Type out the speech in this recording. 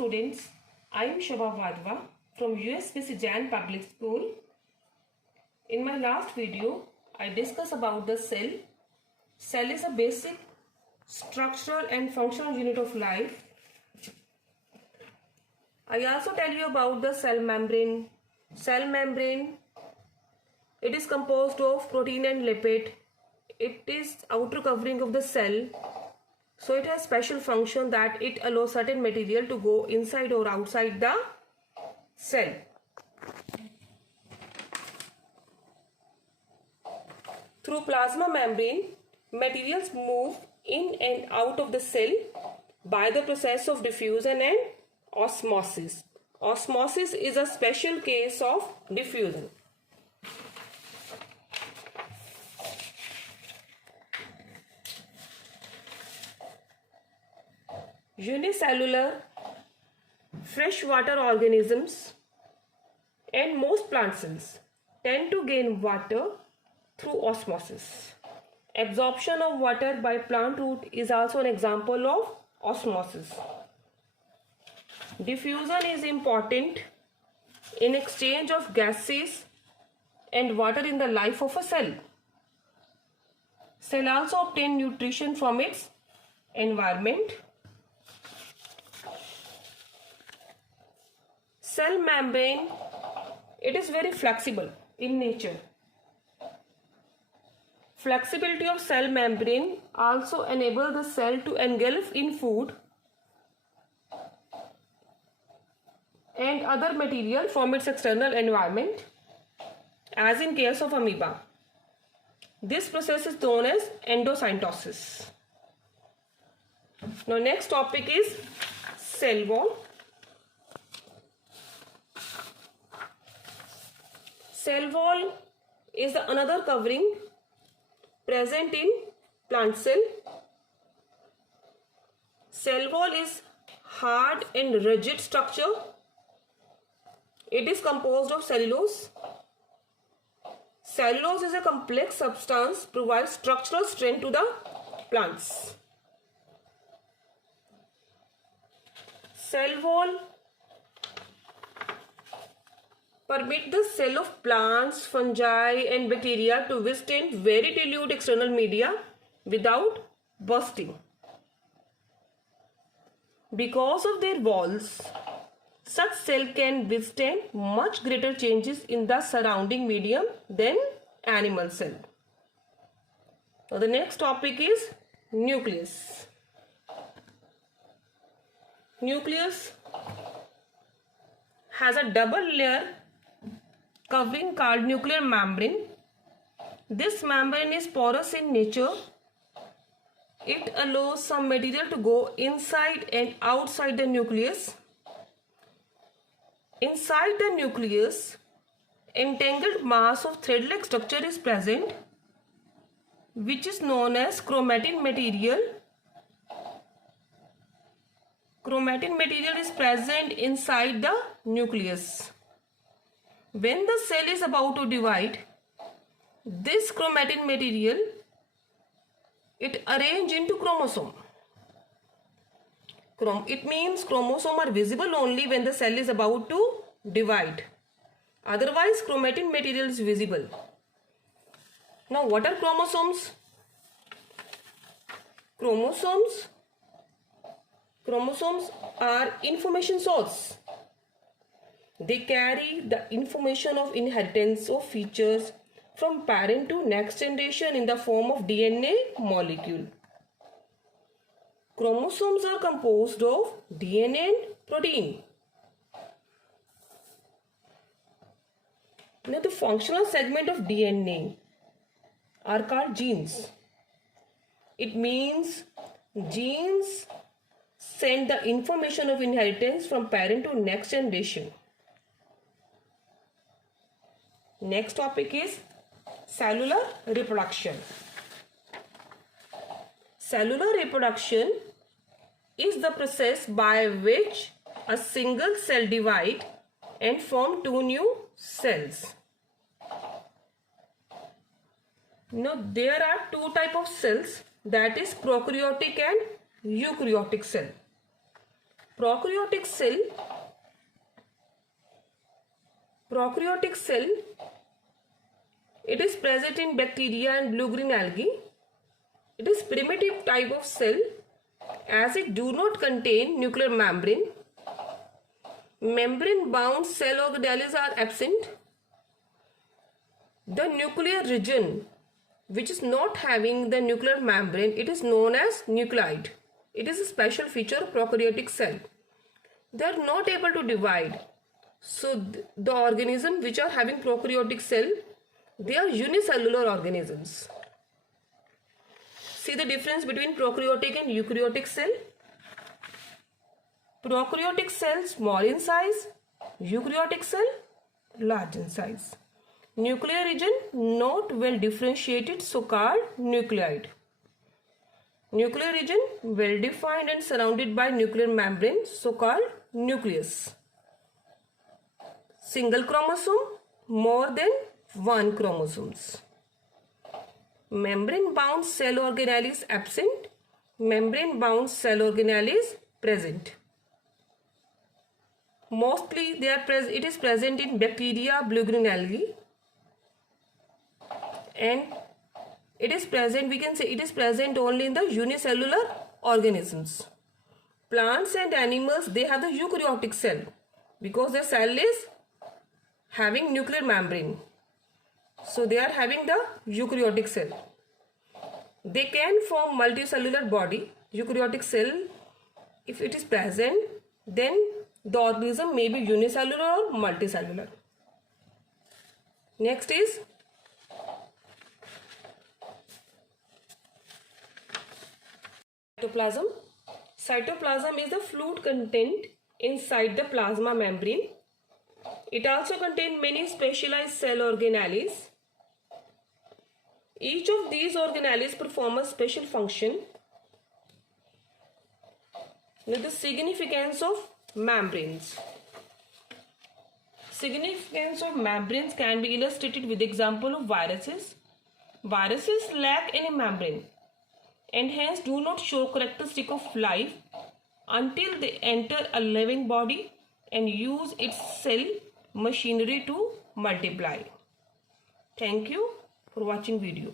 students, I am Shobha Vadva from USPC Jain Public School. In my last video, I discussed about the cell. Cell is a basic structural and functional unit of life. I also tell you about the cell membrane. Cell membrane, it is composed of protein and lipid. It is outer covering of the cell. So it has special function that it allows certain material to go inside or outside the cell. Through plasma membrane, materials move in and out of the cell by the process of diffusion and osmosis. Osmosis is a special case of diffusion. Unicellular freshwater organisms and most plant cells tend to gain water through osmosis. Absorption of water by plant root is also an example of osmosis. Diffusion is important in exchange of gases and water in the life of a cell. Cell also obtain nutrition from its environment. Cell membrane, it is very flexible in nature. Flexibility of cell membrane also enables the cell to engulf in food and other material from its external environment, as in case of amoeba. This process is known as endocytosis. Now next topic is cell wall. Cell wall is another covering present in plant cell. Cell wall is hard and rigid structure. It is composed of cellulose. Cellulose is a complex substance, provides structural strength to the plants. Cell wall permit the cell of plants, fungi and bacteria to withstand very dilute external media without bursting. Because of their walls, such cell can withstand much greater changes in the surrounding medium than animal cell. Now the next topic is nucleus. Nucleus has a double layer covering called nuclear membrane. This membrane is porous in nature. It allows some material to go inside and outside the nucleus. Inside the nucleus, entangled mass of thread-like structure is present, which is known as chromatin material. Chromatin material is present inside the nucleus. When the cell is about to divide, this chromatin material, it arranges into chromosome. It means chromosomes are visible only when the cell is about to divide. Otherwise, chromatin material is visible. Now, what are chromosomes? Chromosomes are information source. They carry the information of inheritance of features from parent to next generation in the form of DNA molecule. Chromosomes are composed of DNA and protein. Now the functional segment of DNA are called genes. It means genes send the information of inheritance from parent to next generation. Next topic is cellular reproduction. Cellular reproduction is the process by which a single cell divides and forms two new cells. Now there are two types of cells, that is prokaryotic and eukaryotic cell. Prokaryotic cell, it is present in bacteria and blue-green algae. It is primitive type of cell as it do not contain nuclear membrane. Membrane-bound cell organelles are absent. The nuclear region which is not having the nuclear membrane, it is known as nucleoid. It is a special feature of prokaryotic cell. They are not able to divide. So the organisms which are having prokaryotic cell, they are unicellular organisms. See the difference between prokaryotic and eukaryotic cell. Prokaryotic cell small in size, eukaryotic cell large in size. Nuclear region not well differentiated, so called nucleoid. Nuclear region well defined and surrounded by nuclear membrane, so called nucleus. Single chromosome, more than one chromosomes. Membrane bound cell organelle is absent. Membrane bound cell organelle is present. Mostly it is present in bacteria, blue-green algae, and it is present, we can say it is present only in the unicellular organisms. Plants and animals, they have the eukaryotic cell because their cell is having nuclear membrane. So they are having the eukaryotic cell. They can form multicellular body. Eukaryotic cell, if it is present, then the organism may be unicellular or multicellular. Next is cytoplasm. Cytoplasm is the fluid content inside the plasma membrane. It also contains many specialized cell organelles. Each of these organelles perform a special function. With the significance of membranes. Significance of membranes can be illustrated with the example of viruses. Viruses lack any membrane and hence do not show characteristic of life until they enter a living body and use its cell machinery to multiply. Thank you for watching video.